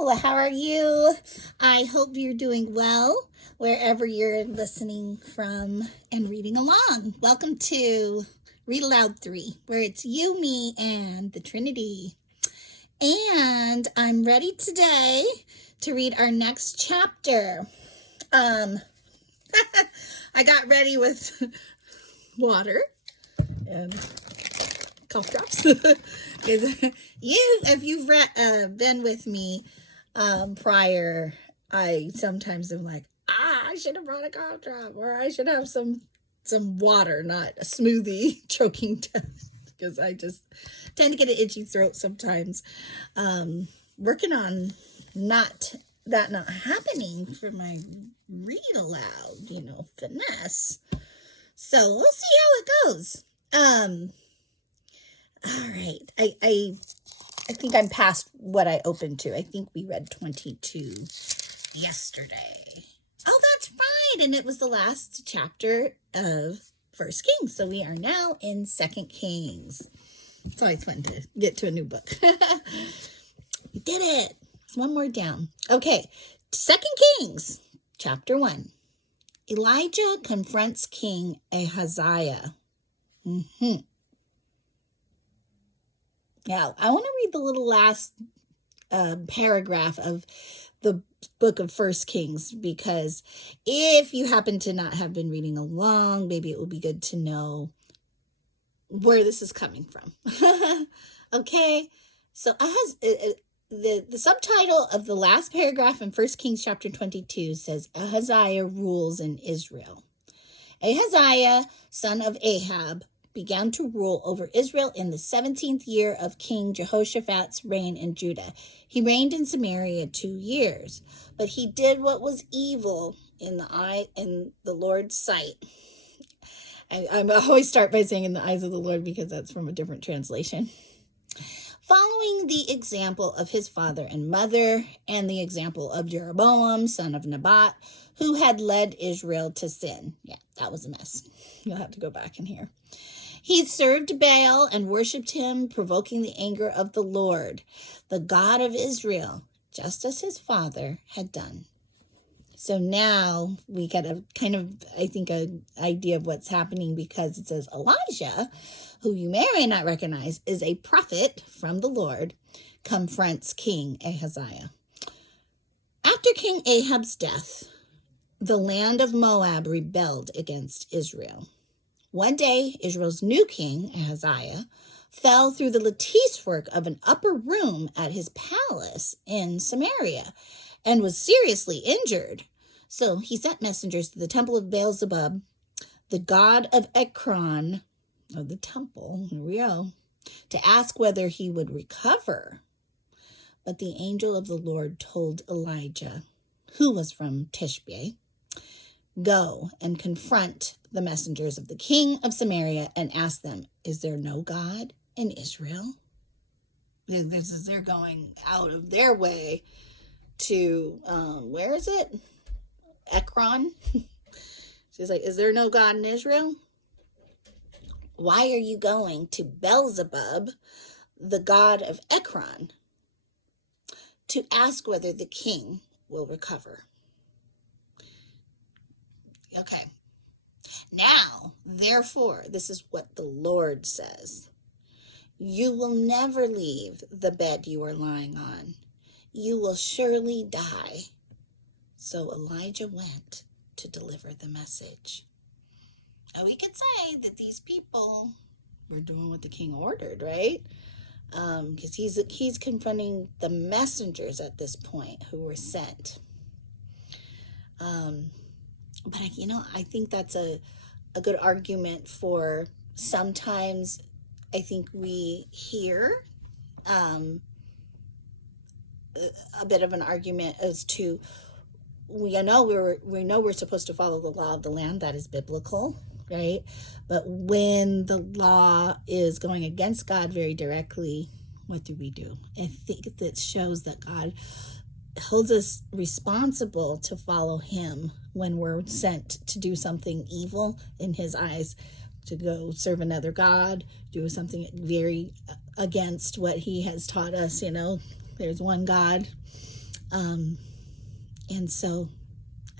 How are you? I hope you're doing well wherever you're listening from and reading along. Welcome to Read Aloud 3, where it's you, me, and the Trinity. And I'm ready today to read our next chapter. I got ready with water and cough drops. If you've been with me prior, I sometimes am like, I should have brought a cough drop, or I should have some water, not a smoothie choking test, because I just tend to get an itchy throat sometimes. Working on not happening for my read aloud, finesse. So we'll see how it goes. All right. I think I'm past what I opened to. I think we read 22 yesterday. Oh, that's right. And it was the last chapter of First Kings. So we are now in Second Kings. It's always fun to get to a new book. We did it. It's one more down. Okay. Second Kings, chapter 1. Elijah confronts King Ahaziah. Now, I want to read the little last paragraph of the book of First Kings, because if you happen to not have been reading along, maybe it will be good to know where this is coming from. Okay, so the subtitle of the last paragraph in First Kings chapter 22 says, Ahaziah rules in Israel. Ahaziah, son of Ahab, began to rule over Israel in the 17th year of King Jehoshaphat's reign in Judah. He reigned in Samaria 2 years, but he did what was evil in the Lord's sight. I always start by saying in the eyes of the Lord, because that's from a different translation. Following the example of his father and mother, and the example of Jeroboam, son of Nebat, who had led Israel to sin. Yeah, that was a mess. You'll have to go back and hear. He served Baal and worshipped him, provoking the anger of the Lord, the God of Israel, just as his father had done. So now we get an idea of what's happening, because it says Elijah, who you may or may not recognize, is a prophet from the Lord, confronts King Ahaziah. After King Ahab's death, the land of Moab rebelled against Israel. One day, Israel's new king, Ahaziah, fell through the lattice work of an upper room at his palace in Samaria and was seriously injured. So he sent messengers to the temple of Beelzebub, the god of Ekron, of the temple, here we go, to ask whether he would recover. But the angel of the Lord told Elijah, who was from Tishbe, go and confront the messengers of the king of Samaria and ask them, is there no God in Israel? They're going out of their way to, where is it? Ekron. She's like, is there no God in Israel? Why are you going to Beelzebub, the god of Ekron, to ask whether the king will recover? Okay. Now, therefore, this is what the Lord says. You will never leave the bed you are lying on. You will surely die. So Elijah went to deliver the message. Now, we could say that these people were doing what the king ordered, right? Because he's confronting the messengers at this point who were sent. But, I think that's a good argument for sometimes I think we hear a bit of an argument as to, we know we're supposed to follow the law of the land. That is biblical, right? But when the law is going against God very directly, what do? I think that shows that God holds us responsible to follow him when we're sent to do something evil in his eyes, to go serve another god, do something very against what he has taught us. There's one God. And so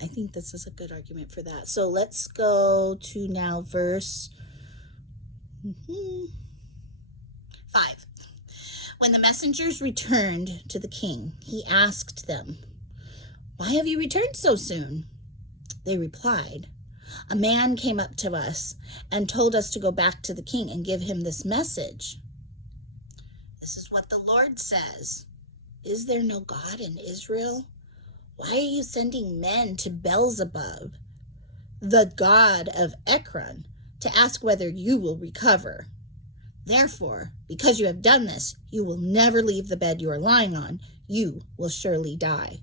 I think this is a good argument for that. So let's go to now verse 5. When the messengers returned to the king, he asked them, "Why have you returned so soon?" They replied, "A man came up to us and told us to go back to the king and give him this message. This is what the Lord says. Is there no God in Israel? Why are you sending men to Beelzebub, the god of Ekron, to ask whether you will recover? Therefore, because you have done this, you will never leave the bed you are lying on. You will surely die."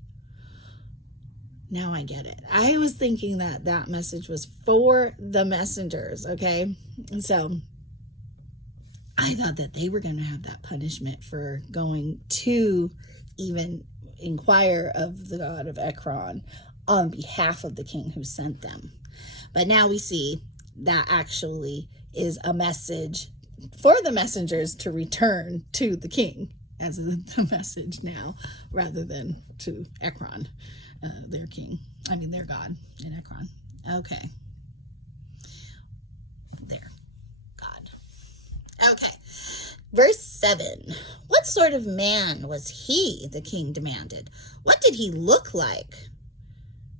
Now I get it. I was thinking that that message was for the messengers, okay? And so I thought that they were going to have that punishment for going to even inquire of the god of Ekron on behalf of the king who sent them. But now we see that actually is a message for the messengers to return to the king as the message now, rather than to Ekron, their king. I mean, their god in Ekron. Okay. Their God. Okay. Verse 7. What sort of man was he? The king demanded. What did he look like?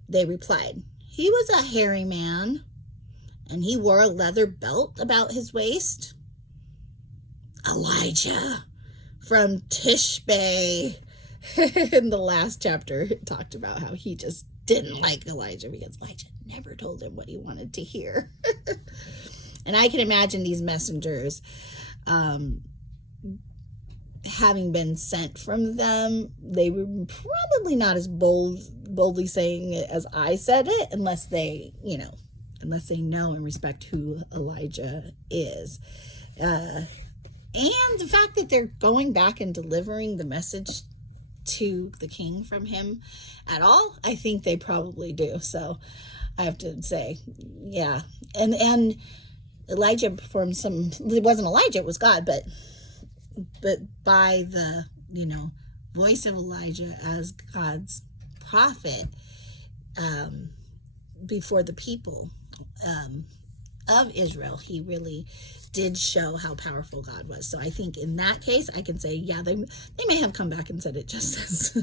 They replied, he was a hairy man, and he wore a leather belt about his waist. Elijah from Tishbe. In the last chapter, it talked about how he just didn't like Elijah because Elijah never told him what he wanted to hear. And I can imagine these messengers having been sent from them. They were probably not as boldly saying it as I said it, unless they know and respect who Elijah is. And the fact that they're going back and delivering the message to the king from him at all, I think they probably do. So I have to say, yeah. And Elijah performed some, it wasn't Elijah, it was God, but by the, voice of Elijah as God's prophet, before the people of Israel, he really did show how powerful God was. So I think in that case, I can say, yeah, they may have come back and said it just as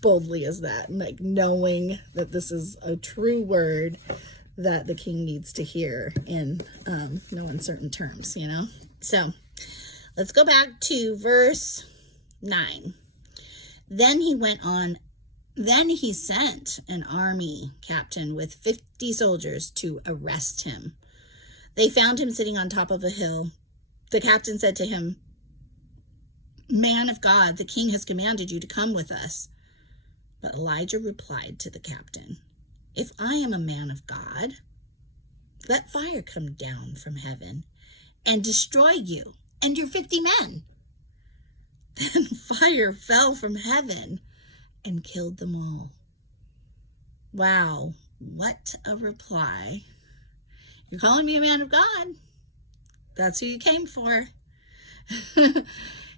boldly as that, like knowing that this is a true word that the king needs to hear in no uncertain terms, So let's go back to verse 9. Then he sent an army captain with 50 soldiers to arrest him. They found him sitting on top of a hill. The captain said to him, "Man of God, the king has commanded you to come with us." But Elijah replied to the captain, "If I am a man of God, let fire come down from heaven and destroy you and your 50 men. Then fire fell from heaven and killed them all. Wow, what a reply. You're calling me a man of God. That's who you came for.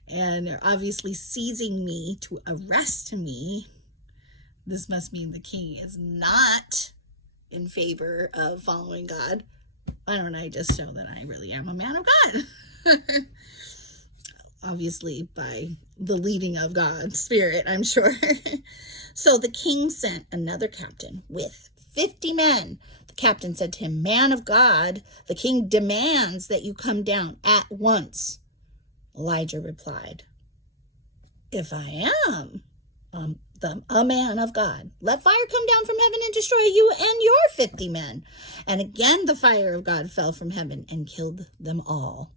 And they're obviously seizing me to arrest me. This must mean the king is not in favor of following God. Why don't I just show that I really am a man of God? Obviously by the leading of God's Spirit, I'm sure. So the king sent another captain with 50 men. The captain said to him, "Man of God, the king demands that you come down at once." Elijah replied, "If I am a man of God, let fire come down from heaven and destroy you and your 50 men. And again the fire of God fell from heaven and killed them all.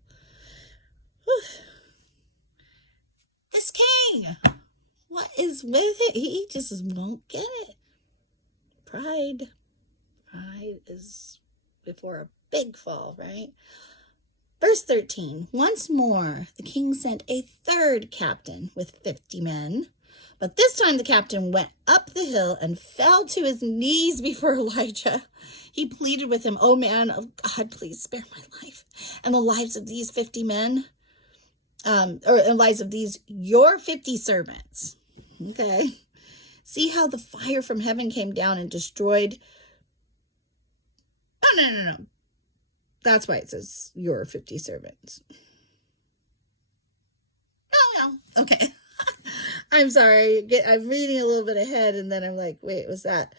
Whew. This king, what is with it? He just won't get it. Pride is before a big fall, right? Verse 13, once more the king sent a third captain with 50 men. But this time the captain went up the hill and fell to his knees before Elijah. He pleaded with him, "Oh man of God, please spare my life and the lives of these 50 men, or the lives of these your 50 servants." Okay. See how the fire from heaven came down and destroyed. Oh, no. That's why it says your 50 servants. Oh, no. Okay. I'm sorry. I'm reading a little bit ahead, and then I'm like, wait, was that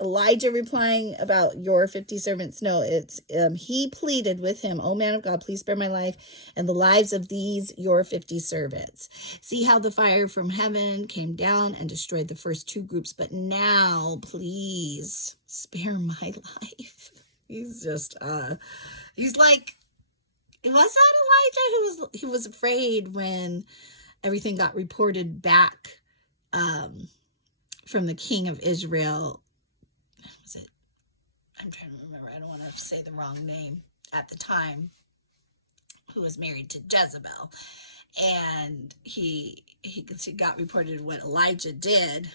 Elijah replying about your 50 servants? No, it's he pleaded with him, "Oh man of God, please spare my life and the lives of these your 50 servants. See how the fire from heaven came down and destroyed the first two groups, but now please spare my life." He's just he's like, was that Elijah who was afraid when everything got reported back from the king of Israel? Was it? I'm trying to remember. I don't want to say the wrong name at the time. Who was married to Jezebel, and he got reported what Elijah did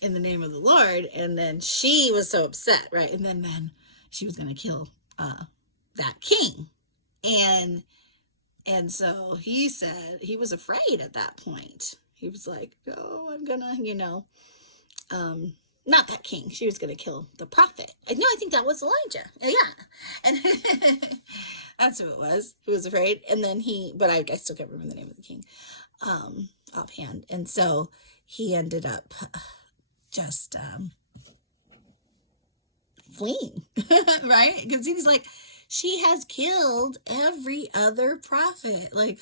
in the name of the Lord, and then she was so upset, right? And then she was going to kill that king, and so he said he was afraid at that point. He was like, "Oh, I'm gonna, not that king. She was going to kill the prophet." No, I think that was Elijah. Yeah. And that's who it was. Who was afraid. And then but I still can't remember the name of the king offhand. And so he ended up just fleeing, right? Because he's like, she has killed every other prophet. Like,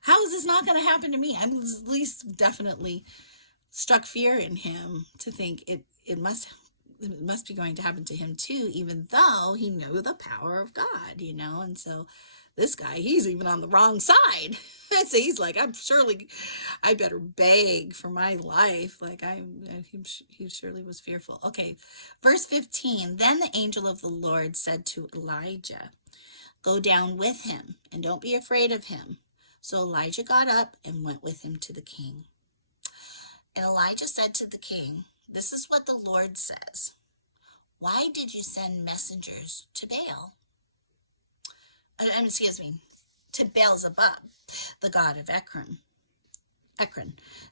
how is this not going to happen to me? I'm at least definitely struck fear in him to think it must be going to happen to him too, even though he knew the power of God, and so this guy, he's even on the wrong side. So he's like, I better beg for my life. Like he surely was fearful. Okay, verse 15. Then the angel of the Lord said to Elijah, "Go down with him and don't be afraid of him." So Elijah got up and went with him to the king. And Elijah said to the king, "This is what the Lord says. Why did you send messengers to Baal? To Baal-zebub, the god of Ekron,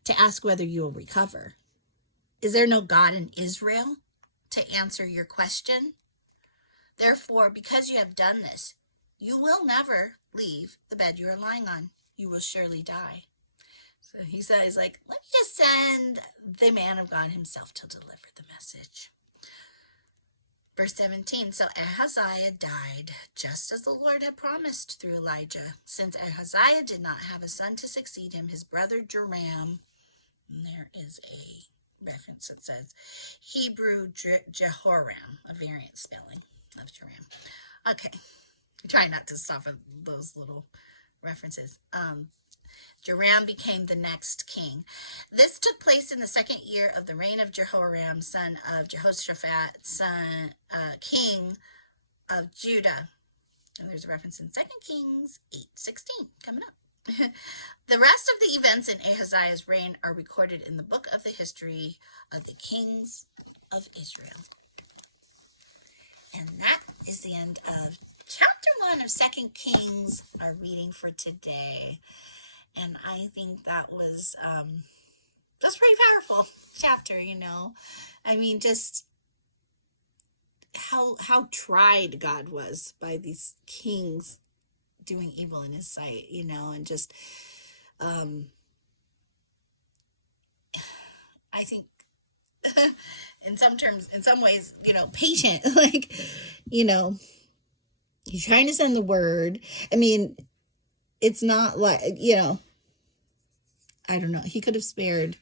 to ask whether you will recover. Is there no God in Israel to answer your question? Therefore, because you have done this, you will never leave the bed you are lying on. You will surely die." So he says, let me just send the man of God himself to deliver the message. Verse 17, so Ahaziah died, just as the Lord had promised through Elijah. Since Ahaziah did not have a son to succeed him, his brother Joram, and there is a reference that says Hebrew Jehoram, a variant spelling of Joram. Okay, I try not to stop at those little references. Joram became the next king. This took place in the second year of the reign of Jehoram, son of Jehoshaphat, king of Judah. And there's a reference in 2 Kings 8:16 coming up. The rest of the events in Ahaziah's reign are recorded in the book of the history of the kings of Israel. And that is the end of chapter 1 of 2 Kings, our reading for today. And I think that was that's pretty powerful chapter, I mean, just how tried God was by these kings doing evil in his sight, and just I think in some ways, patient, he's trying to send the word. I mean, it's not like, I don't know. He could have spared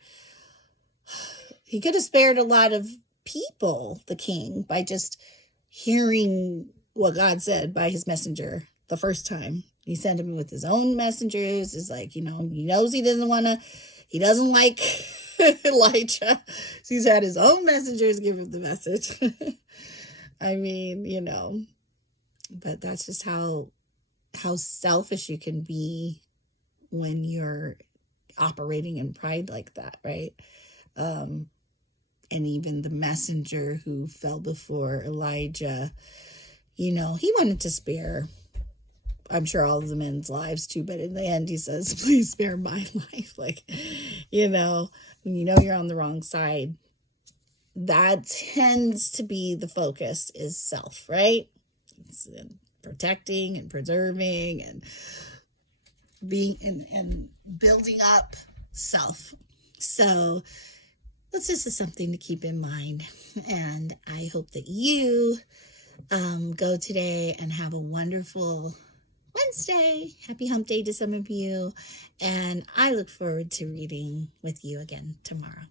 a lot of people, the king, by just hearing what God said by his messenger the first time. He sent him with his own messengers. It's like, he knows he doesn't like Elijah. So he's had his own messengers give him the message. I mean, but that's just how selfish you can be when you're operating in pride like that, right? And even the messenger who fell before Elijah, he wanted to spare I'm sure all of the men's lives too, but in the end he says, please spare my life. Like, you know, when you know you're on the wrong side, that tends to be the focus, is self, right? It's protecting and preserving and being and building up self. So this is something to keep in mind. And I hope that you go today and have a wonderful Wednesday. Happy hump day to some of you. And I look forward to reading with you again tomorrow.